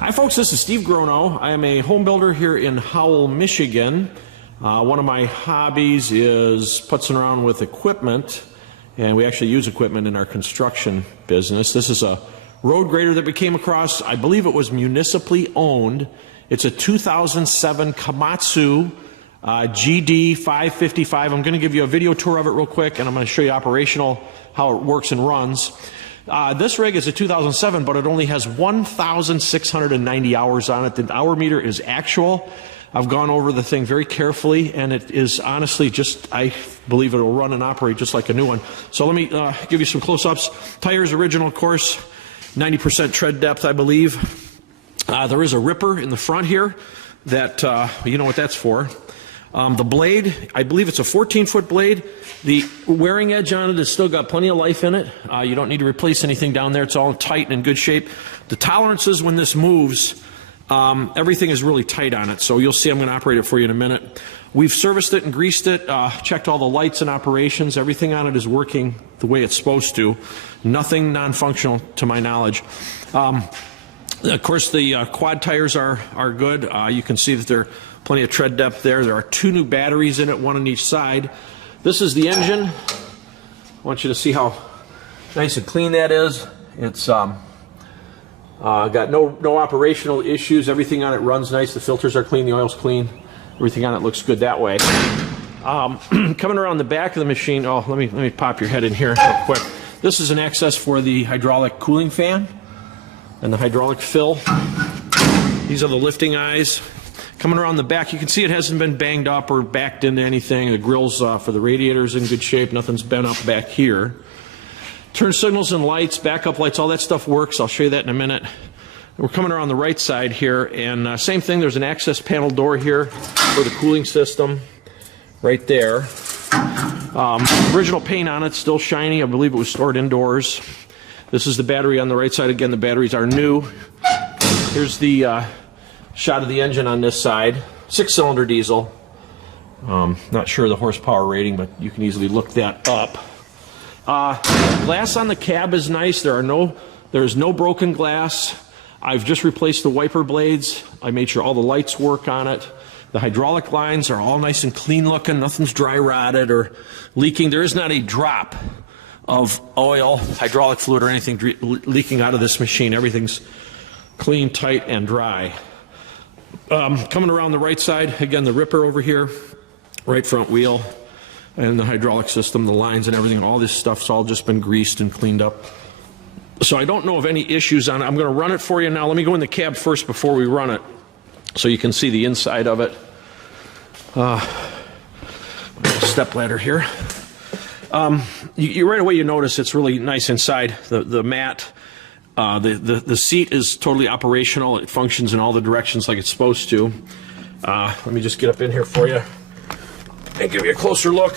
Hi folks, this is Steve Grono. I am a home builder here in Howell, Michigan. One of my hobbies is putzing around with equipment, and we actually use equipment in our construction business. This is a road grader that we came across. I believe it was municipally owned. It's a 2007 KOMATSU GD555. I'm going to give you a video tour of it real quick, and I'm going to show you operational how it works and runs. This rig is a 2007, but it only has 1,690 hours on it. The hour meter is actual. I've gone over the thing very carefully, and it is honestly just, I believe it'll run and operate just like a new one. So let me give you some close-ups. Tires original, of course, 90% tread depth, I believe. There is a ripper in the front here that, you know what that's for. The blade, I believe it's a 14-foot blade. The wearing edge on it has still got plenty of life in it. You don't need to replace anything down there. It's all tight and in good shape. The tolerances when this moves, everything is really tight on it. So you'll see I'm going to operate it for you in a minute. We've serviced it and greased it, checked all the lights and operations. Everything on it is working the way it's supposed to. Nothing non-functional to my knowledge. Of course, the quad tires are good. You can see that there are plenty of tread depth there. There are 2 new batteries in it, 1 on each side. This is the engine. I want you to see how nice and clean that is. It's got no operational issues. Everything on it runs nice. The filters are clean. The oil's clean. Everything on it looks good that way. Coming around the back of the machine. Oh, let me pop your head in here real quick. This is an access for the hydraulic cooling fan and the hydraulic fill. These are the lifting eyes. Coming around the back, you can see it hasn't been banged up or backed into anything. The grill's for the radiators in good shape. Nothing's bent up back here. Turn signals and lights, backup lights, all that stuff works. I'll show you that in a minute. We're coming around the right side here, and same thing. There's an access panel door here for the cooling system right there. Original paint on it, still shiny. I believe it was stored indoors. This is the battery on the right side. Again, the batteries are new. Here's the shot of the engine on this side. 6-cylinder diesel. Not sure the horsepower rating, but you can easily look that up. Glass on the cab is nice. There's no broken glass. I've just replaced the wiper blades. I made sure all the lights work on it. The hydraulic lines are all nice and clean looking. Nothing's dry rotted or leaking. There is not a drop of oil, hydraulic fluid, or anything leaking out of this machine. Everything's clean, tight, and dry. Coming around the right side, again, the ripper over here, right front wheel, and the hydraulic system, the lines and everything, all this stuff's all just been greased and cleaned up. So I don't know of any issues on it. I'm going to run it for you now. Let me go in the cab first before we run it so you can see the inside of it. Step ladder here. Right away you notice it's really nice inside. The mat. The seat is totally operational. It functions in all the directions like it's supposed to. Let me just get up in here for you and give you a closer look.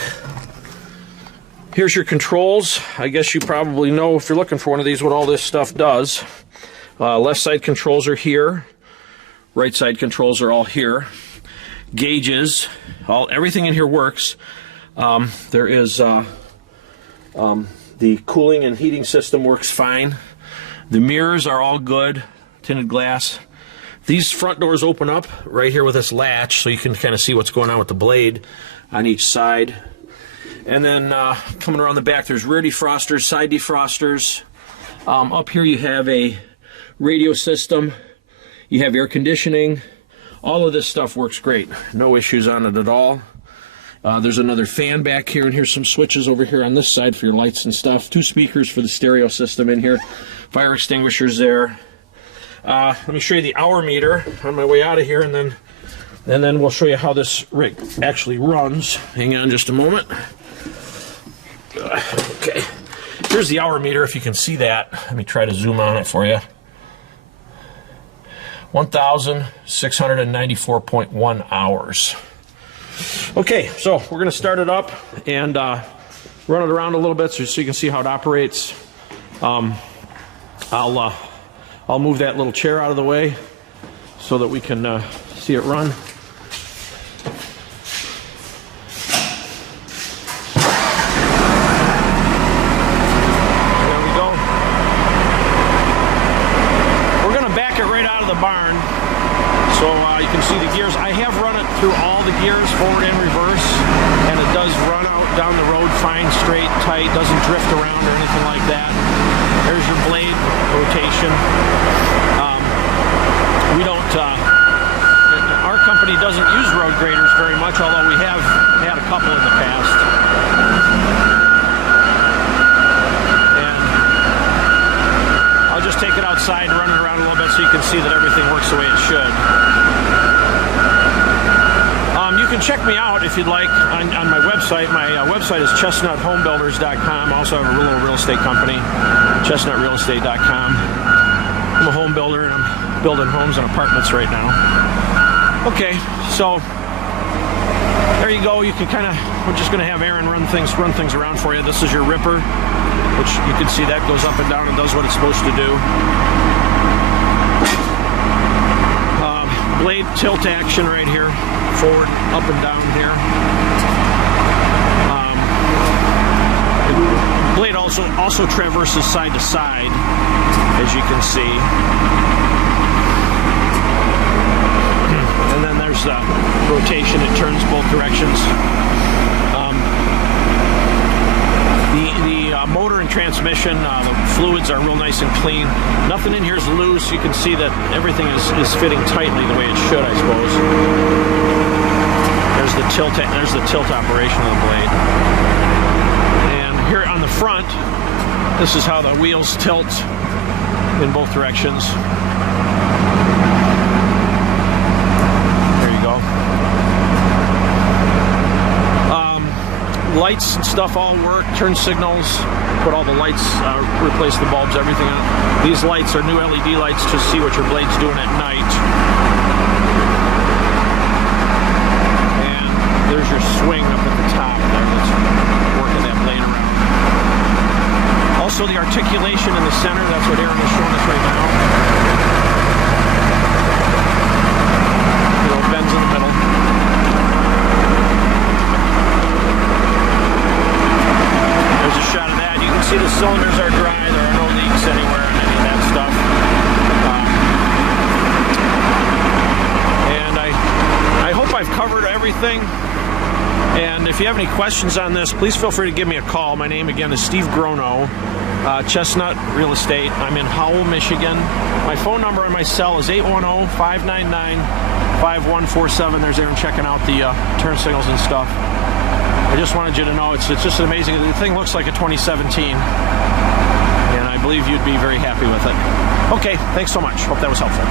Here's your controls. I guess you probably know, if you're looking for one of these, what all this stuff does. Left side controls are here. Right side controls are all here. Gauges. Everything in here works. There is the cooling and heating system works fine. The mirrors are all good, tinted glass. These front doors open up right here with this latch, so you can kind of see what's going on with the blade on each side. And then coming around the back, there's rear defrosters, side defrosters. Up here you have a radio system. You have air conditioning. All of this stuff works great. No issues on it at all. There's another fan back here, and here's some switches over here on this side for your lights and stuff. 2 speakers for the stereo system in here. Fire extinguishers there. Let me show you the hour meter on my way out of here, and then we'll show you how this rig actually runs. Hang on just a moment. Okay, here's the hour meter, if you can see that. Let me try to zoom on it for you. 1,694.1 hours. Okay, so we're going to start it up and run it around a little bit so you can see how it operates. I'll move that little chair out of the way so that we can see it run. There we go. We're going to back it right out out of the barn, so you can see the gears. I have run it through all the gears, forward and reverse, and it does run out down the road fine, straight, tight, doesn't drift around or anything like that. There's your blade rotation. We don't, our company doesn't use road graders very much, although we have had a couple in the past. Just take it outside and run it around a little bit so you can see that everything works the way it should. You can check me out if you'd like on my website. My website is chestnuthomebuilders.com. I also have a little real estate company, chestnutrealestate.com. I'm a home builder and I'm building homes and apartments right now. Okay, so there you go. You can kind of, we're just going to have Aaron run things around for you. This is your ripper, which you can see that goes up and down and does what it's supposed to do. Blade tilt action right here, forward, up and down here. Blade also traverses side to side, as you can see. And then there's the rotation, it turns both directions. The motor and transmission, the fluids are real nice and clean. Nothing in here is loose. You can see that everything is fitting tightly the way it should, I suppose. There's the tilt operation of the blade. And here on the front, this is how the wheels tilt in both directions. There you go. Lights and stuff all work, turn signals, put all the lights, replace the bulbs, everything on. These lights are new LED lights to see what your blade's doing at night. And there's your swing up at the top there that's working that blade around. Also the articulation in the center, that's what Aaron is showing us right now. Little bends in the middle. Shot of that. You can see the cylinders are dry. There are no leaks anywhere and any of that stuff. And I hope I've covered everything. And if you have any questions on this, please feel free to give me a call. My name again is Steve Grono, Chestnut Real Estate. I'm in Howell, Michigan. My phone number on my cell is 810-599-5147. There's Aaron checking out the turn signals and stuff. I just wanted you to know it's just amazing. The thing looks like a 2017, and I believe you'd be very happy with it. Okay, thanks so much. Hope that was helpful.